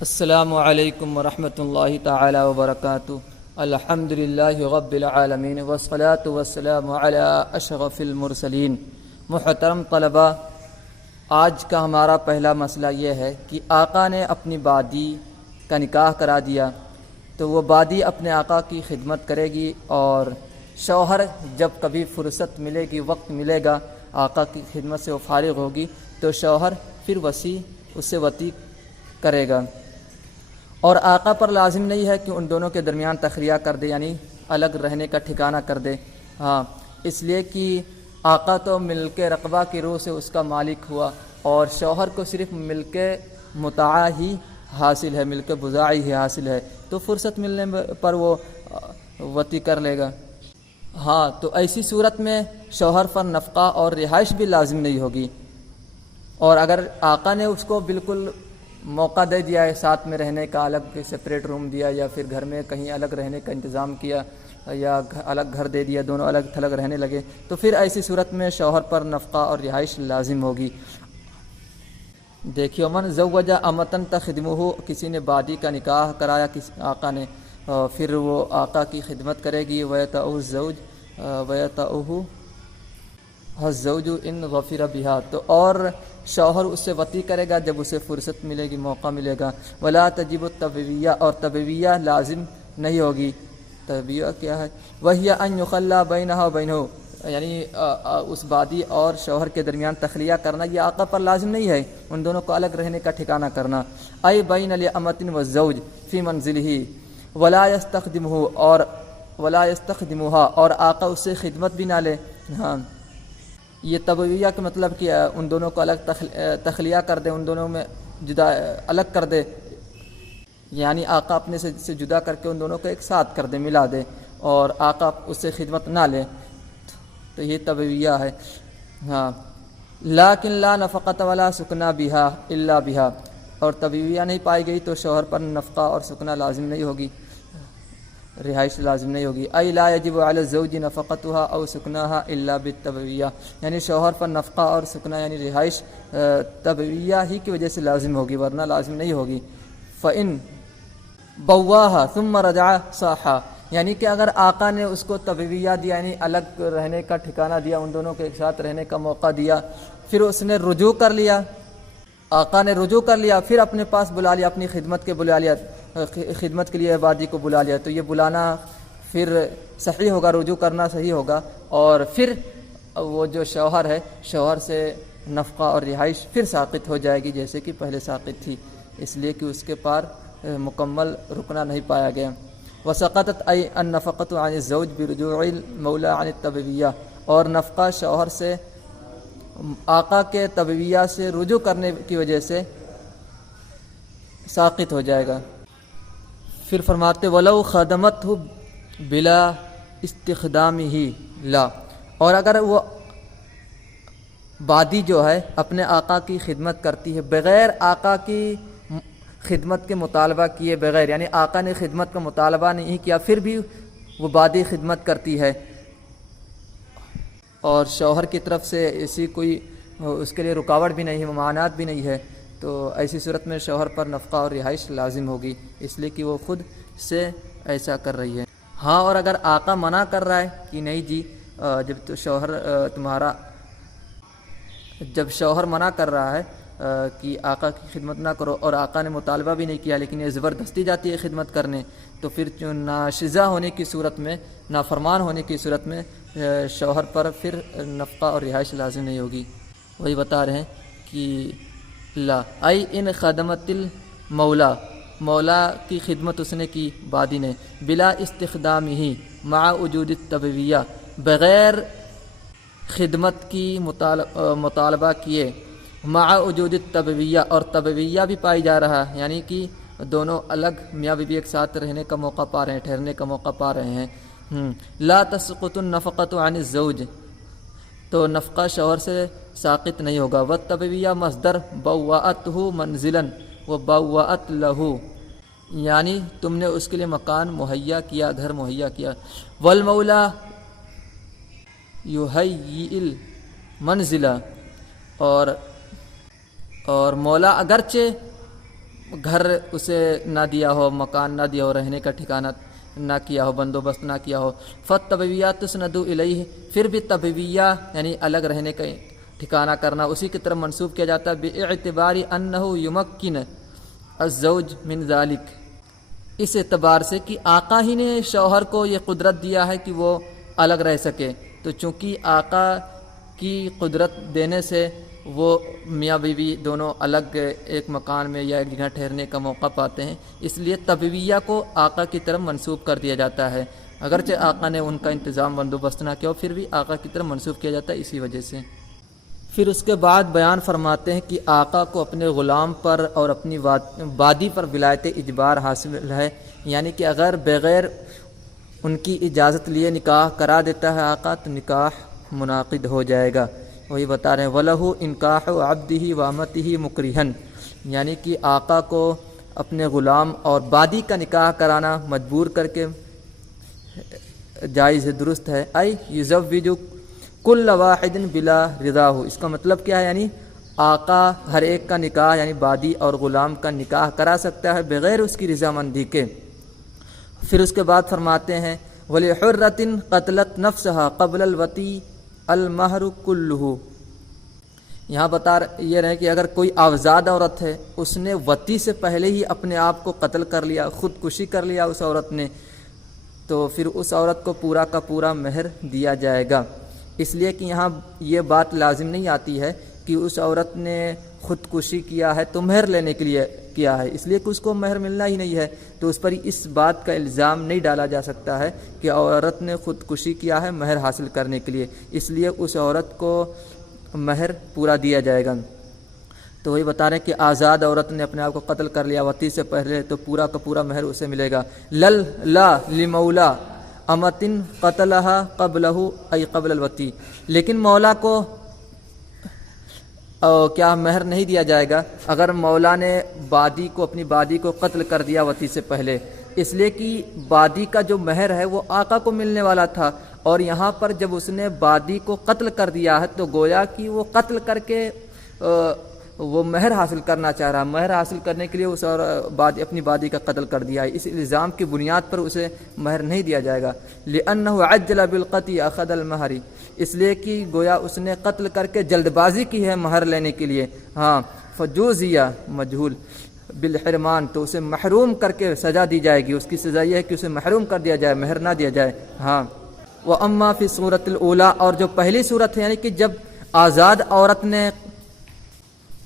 السلام علیکم ورحمۃ اللہ تعالی وبرکاتہ۔ الحمدللہ رب العالمین والصلاة والسلام علی اشرف المرسلین۔ محترم طلباء، آج کا ہمارا پہلا مسئلہ یہ ہے کہ آقا نے اپنی بادی کا نکاح کرا دیا تو وہ بادی اپنے آقا کی خدمت کرے گی، اور شوہر جب کبھی فرصت ملے گی، وقت ملے گا، آقا کی خدمت سے وہ فارغ ہوگی تو شوہر پھر اس سے وطی کرے گا، اور آقا پر لازم نہیں ہے کہ ان دونوں کے درمیان تخلیہ کر دے، یعنی الگ رہنے کا ٹھکانہ کر دے۔ اس لیے کہ آقا تو ملک رقبہ کی روح سے اس کا مالک ہوا، اور شوہر کو صرف ملک متاع ہی حاصل ہے، ملک بضاعی ہی حاصل ہے، تو فرصت ملنے پر وہ وطی کر لے گا۔ تو ایسی صورت میں شوہر پر نفقہ اور رہائش بھی لازم نہیں ہوگی، اور اگر آقا نے اس کو بالکل موقع دے دیا ہے ساتھ میں رہنے کا، الگ سپریٹ روم دیا، یا پھر گھر میں کہیں الگ رہنے کا انتظام کیا، یا الگ گھر دے دیا، دونوں الگ تھلگ رہنے لگے، تو پھر ایسی صورت میں شوہر پر نفقہ اور رہائش لازم ہوگی۔ دیکھیے، من زوج امتن تخدمہ، کسی نے بادی کا نکاح کرایا آقا نے، پھر وہ آقا کی خدمت کرے گی، وَيَطَعُهُ الزوج ان غفر بها، تو اور شوہر اس سے وطی کرے گا جب اسے فرصت ملے گی، موقع ملے گا۔ ولا تجب التبویہ، اور تبویہ لازم نہیں ہوگی۔ تبویہ کیا ہے؟ وہی ان یخلی بینہا وبینہ، یعنی اس بادی اور شوہر کے درمیان تخلیہ کرنا، یہ آقا پر لازم نہیں ہے، ان دونوں کو الگ رہنے کا ٹھکانہ کرنا۔ ای بین الامۃ والزوج فی منزلہ ولا یستخدمھا، اور آقا اس سے خدمت بھی نہ لے۔ یہ تبویہ کا مطلب کہ ان دونوں کو الگ تخلیہ کر دے، ان دونوں میں جدا الگ کر دے، یعنی آقا اپنے سے جدا کر کے ان دونوں کو ایک ساتھ کر دے، ملا دے، اور آقا اس سے خدمت نہ لے، تو یہ تبویہ ہے۔ لیکن لا نفقۃ ولا سکنا بہا الا بہا، اور تبویہ نہیں پائی گئی تو شوہر پر نفقہ اور سکنا لازم نہیں ہوگی، رہائش لازم نہیں ہوگی۔ ای لا یجب علی الزوج نفقتها او سکناها الا بالتبویہ، یعنی شوہر پر نفقہ اور سکنا یعنی رہائش تبویہ ہی کی وجہ سے لازم ہوگی، ورنہ لازم نہیں ہوگی۔ فإن بواها ثم رجع صاحا، یعنی کہ اگر آقا نے اس کو تبویہ دیا، یعنی الگ رہنے کا ٹھکانہ دیا، ان دونوں کو ایک ساتھ رہنے کا موقع دیا، پھر اس نے رجوع کر لیا، آقا نے رجوع کر لیا، پھر اپنے پاس بلا لیا، اپنی خدمت کے بلا لیا، خدمت کے لیے عبادی کو بلا لیا، تو یہ بلانا پھر صحیح ہوگا، رجوع کرنا صحیح ہوگا، اور پھر وہ جو شوہر ہے، شوہر سے نفقہ اور رہائش پھر ساقط ہو جائے گی جیسے کہ پہلے ساقط تھی، اس لیے کہ اس کے پار مکمل رکنا نہیں پایا گیا۔ وسقطت ای النفقۃ عن الزوج برجوع المولا عن التبویہ، اور نفقہ شوہر سے آقا کے تبویہ سے رجوع کرنے کی وجہ سے ساقط ہو جائے گا۔ پھر فرماتے وَلَوْ خَدَمَتْهُ بِلَا اسْتِخْدَامِهِ لا، اور اگر وہ بادی جو ہے اپنے آقا کی خدمت کرتی ہے بغیر آقا کی خدمت کے مطالبہ کیے بغیر، یعنی آقا نے خدمت کا مطالبہ نہیں کیا، پھر بھی وہ بادی خدمت کرتی ہے، اور شوہر کی طرف سے ایسی کوئی اس کے لیے رکاوٹ بھی نہیں ہے، ممانعت بھی نہیں ہے، تو ایسی صورت میں شوہر پر نفقہ اور رہائش لازم ہوگی، اس لیے کہ وہ خود سے ایسا کر رہی ہے۔ اور اگر آقا منع کر رہا ہے کہ نہیں جی، جب شوہر منع کر رہا ہے کہ آقا کی خدمت نہ کرو، اور آقا نے مطالبہ بھی نہیں کیا لیکن یہ زبردستی جاتی ہے خدمت کرنے، تو پھر ناشزہ ہونے کی صورت میں، نافرمان ہونے کی صورت میں شوہر پر پھر نفقہ اور رہائش لازم نہیں ہوگی۔ وہی بتا رہے ہیں کہ لا ای ان خدمت المولا، مولا کی خدمت اس نے کی بادی نے، بلا استخدامہ مع وجود التبویہ، بغیر خدمت کی مطالبہ کیے، مع وجود التبویہ، اور تبویہ بھی پائی جا رہا ہے، یعنی کہ دونوں الگ میاں بیوی ایک ساتھ رہنے کا موقع پا رہے ہیں، ٹھہرنے کا موقع پا رہے ہیں۔ لا تسقط النفقۃ عن الزوج، تو نفقہ شوہر سے ساقط نہیں ہوگا۔ والتبویہ مصدر بوأتہ منزلا وبوأت لہ، یعنی تم نے اس کے لیے مکان مہیا کیا، گھر مہیا کیا۔ والمولا یحیی المنزل، اور مولا اگرچہ گھر اسے نہ دیا ہو، مکان نہ دیا ہو، رہنے کا ٹھکانہ نہ کیا ہو، بندوبست نہ کیا ہو، فالطبیعیات تسند الیہ، پھر بھی طبیعیہ یعنی الگ رہنے کا ٹھکانہ کرنا اسی کی طرف منسوب کیا جاتا ہے، باعتبار انہ یمکن الزوج من ذلک، اس اعتبار سے کہ آقا ہی نے شوہر کو یہ قدرت دیا ہے کہ وہ الگ رہ سکے، تو چونکہ آقا کی قدرت دینے سے وہ میاں بیوی دونوں الگ ایک مکان میں یا ایک جگہ ٹھہرنے کا موقع پاتے ہیں، اس لیے طبیعیہ کو آقا کی طرف منسوب کر دیا جاتا ہے، اگرچہ آقا نے ان کا انتظام بندوبست نہ کیا ہو پھر بھی آقا کی طرف منسوب کیا جاتا ہے اسی وجہ سے۔ پھر اس کے بعد بیان فرماتے ہیں کہ آقا کو اپنے غلام پر اور اپنی بادی پر ولایت اجبار حاصل ہے، یعنی کہ اگر بغیر ان کی اجازت لیے نکاح کرا دیتا ہے آقا تو نکاح منعقد ہو جائے گا، وہی بتا رہے ہیں وَلَهُ إِنْكَاحُ عَبْدِهِ وَأَمَتِهِ مُكْرِهًا، یعنی کہ آقا کو اپنے غلام اور بادی کا نکاح کرانا مجبور کر کے جائز ہے، درست ہے، اَيْ يُزَوِّجُ كُلَّ وَاحِدٍ بِلَا رِضَاهُ، اس کا مطلب کیا ہے، یعنی آقا ہر ایک کا نکاح یعنی بادی اور غلام کا نکاح کرا سکتا ہے بغیر اس کی رضامندی کے۔ پھر اس کے بعد فرماتے ہیں وَلِحُرَّةٍ قَتْلَتْ نَفْسَهَا قَبْلَ الْوَطِي الْمَهْرُ كُلُّهُ، یہاں بتا یہ رہے کہ اگر کوئی آزاد عورت ہے اس نے وطی سے پہلے ہی اپنے آپ کو قتل کر لیا، خودکشی کر لیا اس عورت نے، تو پھر اس عورت کو پورا کا پورا مہر دیا جائے گا، اس لیے کہ یہاں یہ بات لازم نہیں آتی ہے کہ اس عورت نے خودکشی کیا ہے تو مہر لینے کے لیے کیا ہے، اس لیے کہ اس کو مہر ملنا ہی نہیں ہے، تو اس پر اس بات کا الزام نہیں ڈالا جا سکتا ہے کہ عورت نے خودکشی کیا ہے مہر حاصل کرنے کے لیے، اس لیے اس عورت کو مہر پورا دیا جائے گا۔ تو وہی بتا رہے ہیں کہ آزاد عورت نے اپنے آپ کو قتل کر لیا وطی سے پہلے تو پورا کا پورا مہر اسے ملے گا، لا لمولا امتن قتلہا قبلہ ای قبل الوطی، لیکن مولا کو کیا مہر نہیں دیا جائے گا اگر مولا نے بادی کو اپنی بادی کو قتل کر دیا وطی سے پہلے، اس لیے کہ بادی کا جو مہر ہے وہ آقا کو ملنے والا تھا، اور یہاں پر جب اس نے بادی کو قتل کر دیا ہے تو گویا کہ وہ قتل کر کے وہ مہر حاصل کرنا چاہ رہا، مہر حاصل کرنے کے لیے اس اور اپنی بادی کا قتل کر دیا ہے، اس الزام کی بنیاد پر اسے مہر نہیں دیا جائے گا، لأنه عجل بالقتل اخذ المہر، اس لیے کہ گویا اس نے قتل کر کے جلد بازی کی ہے مہر لینے کے لیے، ہاں فجوزیہ مجہول بالحرمان، تو اسے محروم کر کے سزا دی جائے گی، اس کی سزا یہ ہے کہ اسے محروم کر دیا جائے، مہر نہ دیا جائے، ہاں۔ وَأَمَّا فِي صورت الاولیٰ، اور جو پہلی صورت ہے یعنی کہ جب آزاد عورت نے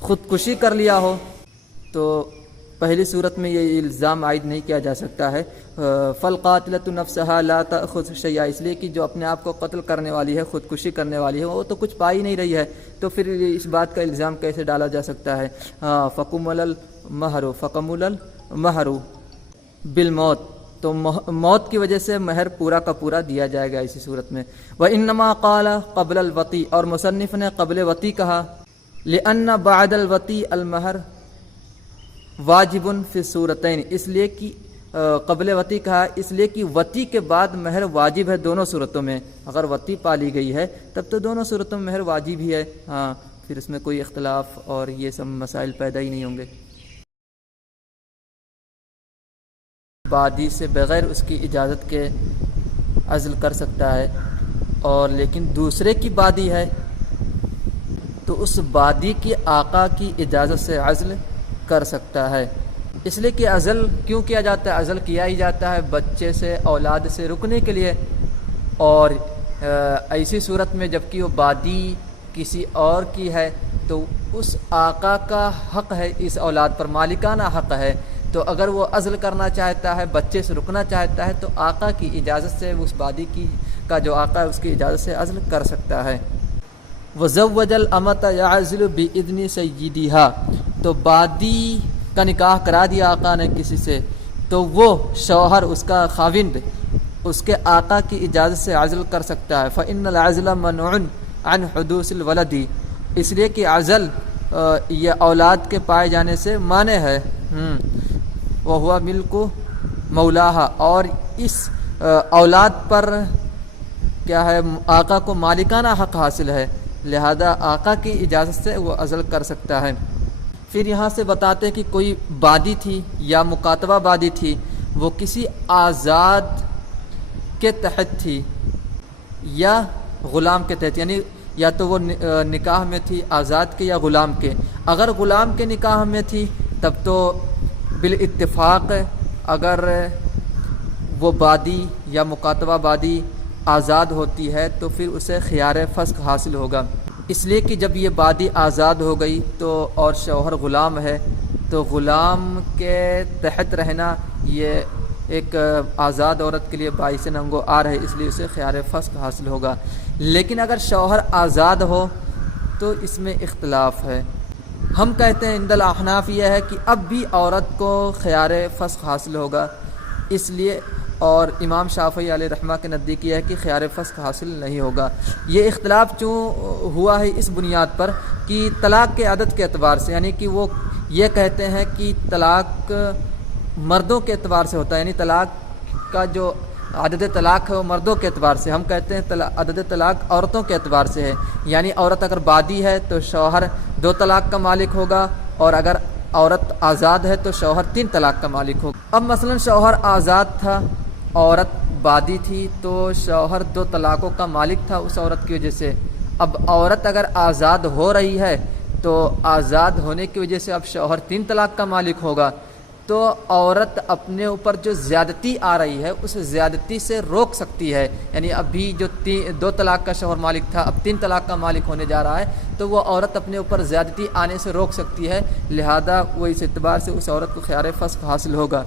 خودکشی کر لیا ہو تو پہلی صورت میں یہ الزام عائد نہیں کیا جا سکتا ہے، فالقاتلۃ نفسها لا تأخذ شیئا، اس لیے کہ جو اپنے آپ کو قتل کرنے والی ہے، خودکشی کرنے والی ہے، وہ تو کچھ پا ہی نہیں رہی ہے، تو پھر اس بات کا الزام کیسے ڈالا جا سکتا ہے، فکمل المہر بالموت، تو موت کی وجہ سے مہر پورا کا پورا دیا جائے گا اسی صورت میں۔ وانما قال قبل الوطی، اور مصنف نے قبل وطی کہا، لأن بعد الوطی المہر واجب فی الصورتین، اس لیے کہ قبل وطی کہا اس لیے کہ وطی کے بعد مہر واجب ہے دونوں صورتوں میں، اگر وطی پالی گئی ہے تب تو دونوں صورتوں میں مہر واجب ہی ہے، ہاں پھر اس میں کوئی اختلاف اور یہ سب مسائل پیدا ہی نہیں ہوں گے۔ بادی سے بغیر اس کی اجازت کے عزل کر سکتا ہے، اور لیکن دوسرے کی بادی ہے تو اس بادی کی آقا کی اجازت سے عزل کر سکتا ہے، اس لیے کہ عزل کیوں کیا جاتا ہے، عزل کیا ہی جاتا ہے بچے سے اولاد سے رکنے کے لیے، اور ایسی صورت میں جب کہ وہ بادی کسی اور کی ہے تو اس آقا کا حق ہے اس اولاد پر، مالکانہ حق ہے، تو اگر وہ عزل کرنا چاہتا ہے بچے سے رکنا چاہتا ہے تو آقا کی اجازت سے اس بادی کی کا جو آقا ہے اس کی اجازت سے عزل کر سکتا ہے۔ وزوج الامۃ یعزل باذن سیدھا، تو بادی کا نکاح کرا دیا آقا نے کسی سے تو وہ شوہر اس کا خاوند اس کے آقا کی اجازت سے عزل کر سکتا ہے، فإن العزل منع عن حدوث الولد، اس لیے کہ عزل یہ اولاد کے پائے جانے سے مانع ہے، وہو ملک مولاہا، اور اس اولاد پر کیا ہے آقا کو مالکانہ حق حاصل ہے، لہذا آقا کی اجازت سے وہ عزل کر سکتا ہے۔ پھر یہاں سے بتاتے ہیں کہ کوئی بادی تھی یا مکاتبہ بادی تھی، وہ کسی آزاد کے تحت تھی یا غلام کے تحت، یعنی یا تو وہ نکاح میں تھی آزاد کے یا غلام کے۔ اگر غلام کے نکاح میں تھی تب تو بالاتفاق اگر وہ بادی یا مکاتبہ بادی آزاد ہوتی ہے تو پھر اسے خیار فسخ حاصل ہوگا، اس لیے کہ جب یہ بادی آزاد ہو گئی تو اور شوہر غلام ہے تو غلام کے تحت رہنا یہ ایک آزاد عورت کے لیے باعث ننگ و عار ہے، اس لیے اسے خیار فسخ حاصل ہوگا۔ لیکن اگر شوہر آزاد ہو تو اس میں اختلاف ہے۔ ہم کہتے ہیں عند الاحناف یہ ہے کہ اب بھی عورت کو خیار فسخ حاصل ہوگا، اس لیے، اور امام شافعی علیہ رحمہ کے نزدیک یہ ہے کہ خیار فسخ حاصل نہیں ہوگا۔ یہ اختلاف کیوں ہوا ہے؟ اس بنیاد پر کہ طلاق کے عدد کے اعتبار سے، یعنی کہ وہ یہ کہتے ہیں کہ طلاق مردوں کے اعتبار سے ہوتا ہے، یعنی طلاق کا جو عدد طلاق ہے وہ مردوں کے اعتبار سے، ہم کہتے ہیں عدد طلاق عورتوں کے اعتبار سے ہے، یعنی عورت اگر بادی ہے تو شوہر 2 طلاق کا مالک ہوگا، اور اگر عورت آزاد ہے تو شوہر 3 طلاق کا مالک ہوگا۔ اب مثلا شوہر آزاد تھا، عورت بادی تھی، تو شوہر 2 طلاقوں کا مالک تھا اس عورت کی وجہ سے۔ اب عورت اگر آزاد ہو رہی ہے تو آزاد ہونے کی وجہ سے اب شوہر 3 طلاق کا مالک ہوگا، تو عورت اپنے اوپر جو زیادتی آ رہی ہے اس زیادتی سے روک سکتی ہے، یعنی ابھی جو 2 طلاق کا شوہر مالک تھا اب 3 طلاق کا مالک ہونے جا رہا ہے، تو وہ عورت اپنے اوپر زیادتی آنے سے روک سکتی ہے، لہذا وہ اس اعتبار سے اس عورت کو خیار فسخ حاصل ہوگا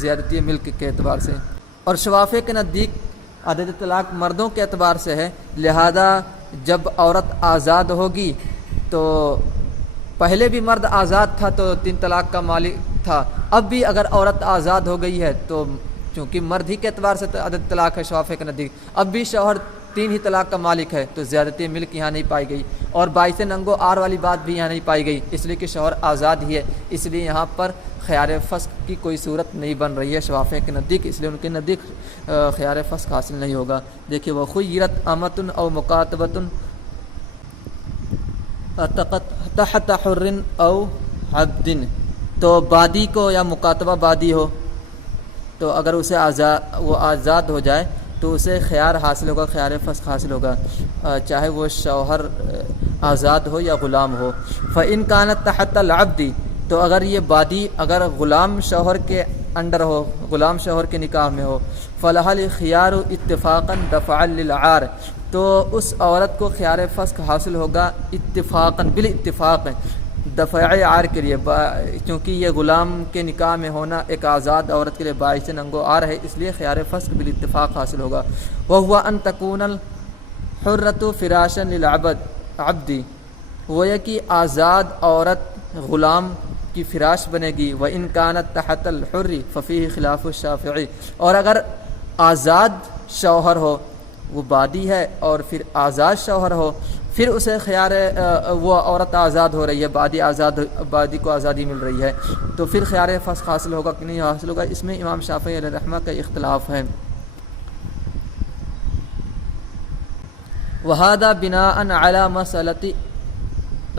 زیادتی ملک کے اعتبار سے۔ اور شوافع کے نزدیک عدد طلاق مردوں کے اعتبار سے ہے، لہذا جب عورت آزاد ہوگی تو پہلے بھی مرد آزاد تھا تو 3 طلاق کا مالک تھا، اب بھی اگر عورت آزاد ہو گئی ہے تو چونکہ مرد ہی کے اعتبار سے عدد طلاق ہے شوافع کے نزدیک، اب بھی شوہر 3 ہی طلاق کا مالک ہے، تو زیادتی ملک یہاں نہیں پائی گئی، اور باعث ننگ و عار والی بات بھی یہاں نہیں پائی گئی، اس لیے کہ شوہر آزاد ہی ہے، اس لیے یہاں پر خیار فسخ کی کوئی صورت نہیں بن رہی ہے شوافع کے نزدیک، اس لیے ان کے نزدیک خیار فسخ حاصل نہیں ہوگا۔ دیکھیے وہ خیرت امۃ او مکاتبۃ تحت حر او عبد، تو بادی کو یا مکاتبہ بادی ہو تو اگر اسے وہ آزاد ہو جائے تو اسے خیار حاصل ہوگا، خیار فسخ حاصل ہوگا، چاہے وہ شوہر آزاد ہو یا غلام ہو۔ فإن كانت تحت العبد، تو اگر یہ بادی اگر غلام شوہر کے انڈر ہو، غلام شوہر کے نکاح میں ہو، فلها الخيار اتفاقا دفعا للعار، تو اس عورت کو خیار فسخ حاصل ہوگا اتفاقا بالاتفاق دفع عار کے لیے، چونکہ یہ غلام کے نکاح میں ہونا ایک آزاد عورت کے لیے باعث ننگ و عار ہے، اس لیے خیار فسخ بالاتفاق حاصل ہوگا۔ وهو ان تكون الحرة فراشا للعبد، وہ یہ کہ آزاد عورت غلام کی فراش بنے گی، وَإِن كَانَتْ تَحْتَ الْحُرِّ فَفِيهِ خِلَافُ الشَّافِعِي، اور اگر آزاد شوہر ہو، وہ بادی ہے اور پھر آزاد شوہر ہو، پھر اسے خیار وہ عورت آزاد ہو رہی ہے، بادی کو آزادی مل رہی ہے، تو پھر خیار فسخ حاصل ہوگا کہ نہیں حاصل ہوگا، اس میں امام شافعی علیہ رحمہ کا اختلاف ہے۔ وَهَذَا بِنَاءً عَلَى مَسْأَلَةِ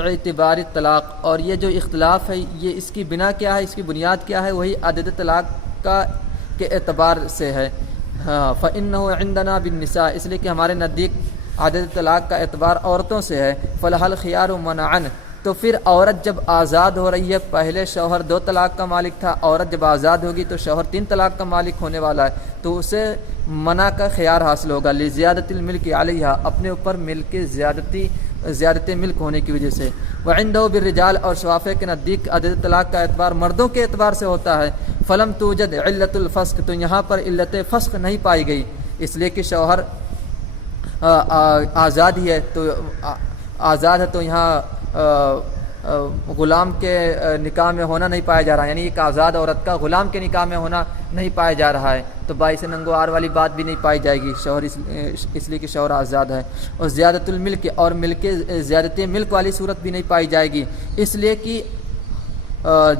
اعتبار طلاق، اور یہ جو اختلاف ہے یہ اس کی بنا کیا ہے، اس کی بنیاد کیا ہے، وہی عدد طلاق کے اعتبار سے ہے۔ فإنه عندنا بالنساء، اس لیے کہ ہمارے نزدیک عدد طلاق کا اعتبار عورتوں سے ہے۔ فلها الخيار منعا، تو پھر عورت جب آزاد ہو رہی ہے، پہلے شوہر 2 طلاق کا مالک تھا، عورت جب آزاد ہوگی تو شوہر 3 طلاق کا مالک ہونے والا ہے، تو اسے منع کا خیار حاصل ہوگا، لزیادت الملک علیہا، اپنے اوپر ملک زیادت ملک ہونے کی وجہ سے۔ وعنده بالرجال، اور شوافع کے نزدیک عدد طلاق کا اعتبار مردوں کے اعتبار سے ہوتا ہے۔ فلم توجد علت الفسق، تو یہاں پر علت فسق نہیں پائی گئی، اس لیے کہ شوہر آزاد ہی ہے، تو آزاد ہے تو یہاں غلام کے نکاح میں ہونا نہیں پایا جا رہا ہے، یعنی ایک آزاد عورت کا غلام کے نکاح میں ہونا نہیں پایا جا رہا ہے، تو باعث ننگ و عار والی بات بھی نہیں پائی جائے گی، شوہر اس لیے کہ شوہر آزاد ہے۔ اور زیادت الملک، اور زیادت ملک والی صورت بھی نہیں پائی جائے گی، اس لیے کہ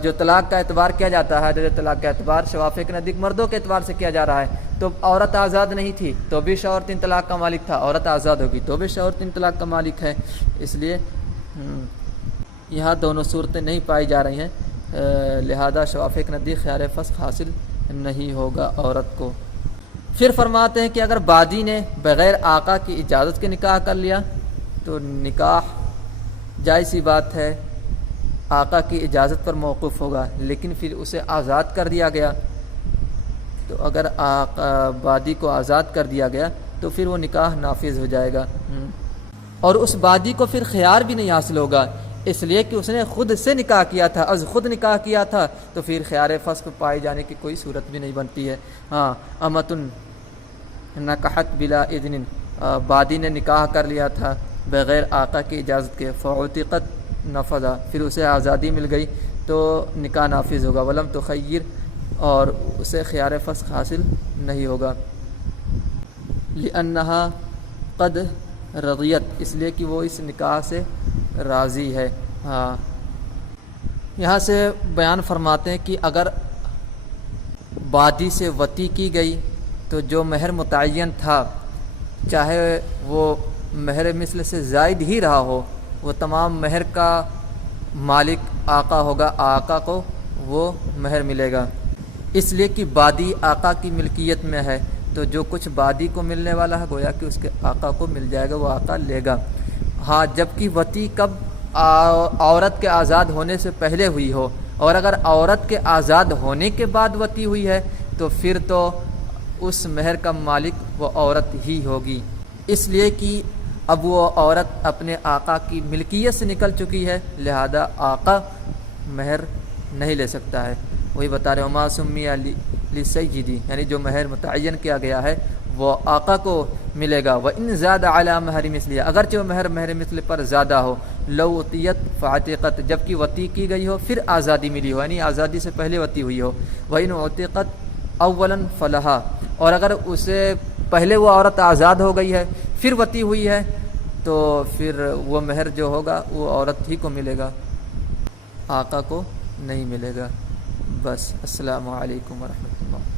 جو طلاق کا اعتبار کیا جاتا ہے، عدد طلاق کا اعتبار شوافع کے نزدیک مردوں کے اعتبار سے کیا جا رہا ہے، تو عورت آزاد نہیں تھی تو بھی شوہر 3 طلاق کا مالک تھا، عورت آزاد ہوگی تو بھی شوہر 3 طلاق کا مالک ہے، اس لیے یہاں دونوں صورتیں نہیں پائی جا رہی ہیں، لہذا شوافی کے نزدیک خیار فسخ حاصل نہیں ہوگا عورت کو۔ پھر فرماتے ہیں کہ اگر بادی نے بغیر آقا کی اجازت کے نکاح کر لیا تو نکاح جائز سی بات ہے، آقا کی اجازت پر موقوف ہوگا، لیکن پھر اسے آزاد کر دیا گیا، تو اگر بادی کو آزاد کر دیا گیا تو پھر وہ نکاح نافذ ہو جائے گا، اور اس بادی کو پھر خیار بھی نہیں حاصل ہوگا، اس لیے کہ اس نے خود سے نکاح کیا تھا، از خود نکاح کیا تھا، تو پھر خیار فسخ پائے جانے کی کوئی صورت بھی نہیں بنتی ہے۔ ہاں، امتن نکحت بلا اذن، بادی نے نکاح کر لیا تھا بغیر آقا کی اجازت کے، فعتقت نفذا، پھر اسے آزادی مل گئی تو نکاح نافذ ہوگا، ولم تخیر، اور اسے خیار فسخ حاصل نہیں ہوگا، لأنہا قد رضیت، اس لیے کہ وہ اس نکاح سے راضی ہے۔ ہاں، یہاں سے بیان فرماتے ہیں کہ اگر بادی سے وطی کی گئی تو جو مہر متعین تھا، چاہے وہ مہر مثل سے زائد ہی رہا ہو، وہ تمام مہر کا مالک آقا ہوگا، آقا کو وہ مہر ملے گا، اس لیے کہ بادی آقا کی ملکیت میں ہے، تو جو کچھ بادی کو ملنے والا ہے گویا کہ اس کے آقا کو مل جائے گا، وہ آقا لے گا۔ ہاں، جبکہ وطی کب عورت کے آزاد ہونے سے پہلے ہوئی ہو، اور اگر عورت کے آزاد ہونے کے بعد وطی ہوئی ہے تو پھر تو اس مہر کا مالک وہ عورت ہی ہوگی، اس لیے کہ اب وہ عورت اپنے آقا کی ملکیت سے نکل چکی ہے، لہذا آقا مہر نہیں لے سکتا ہے۔ وہی بتا رہے وما سمی لسیدی، یعنی جو مہر متعین کیا گیا ہے وہ آقا کو ملے گا، وَإِن زَادَ عَلَى مَهْرِ مِثْلِهِ، اگرچہ وہ مہر مثل پر زیادہ ہو، لو عطیت فعتقت، جبکہ وطی کی گئی ہو پھر آزادی ملی ہو، یعنی آزادی سے پہلے وطی ہوئی ہو، وَإِنْ عُتِقَتْ اولاً فَلَهَا، اور اگر اسے پہلے وہ عورت آزاد ہو گئی ہے پھر وطی ہوئی ہے تو پھر وہ مہر جو ہوگا وہ عورت ہی کو ملے گا، آقا کو نہیں ملے گا۔ بس، السلام علیکم ورحمۃ اللہ۔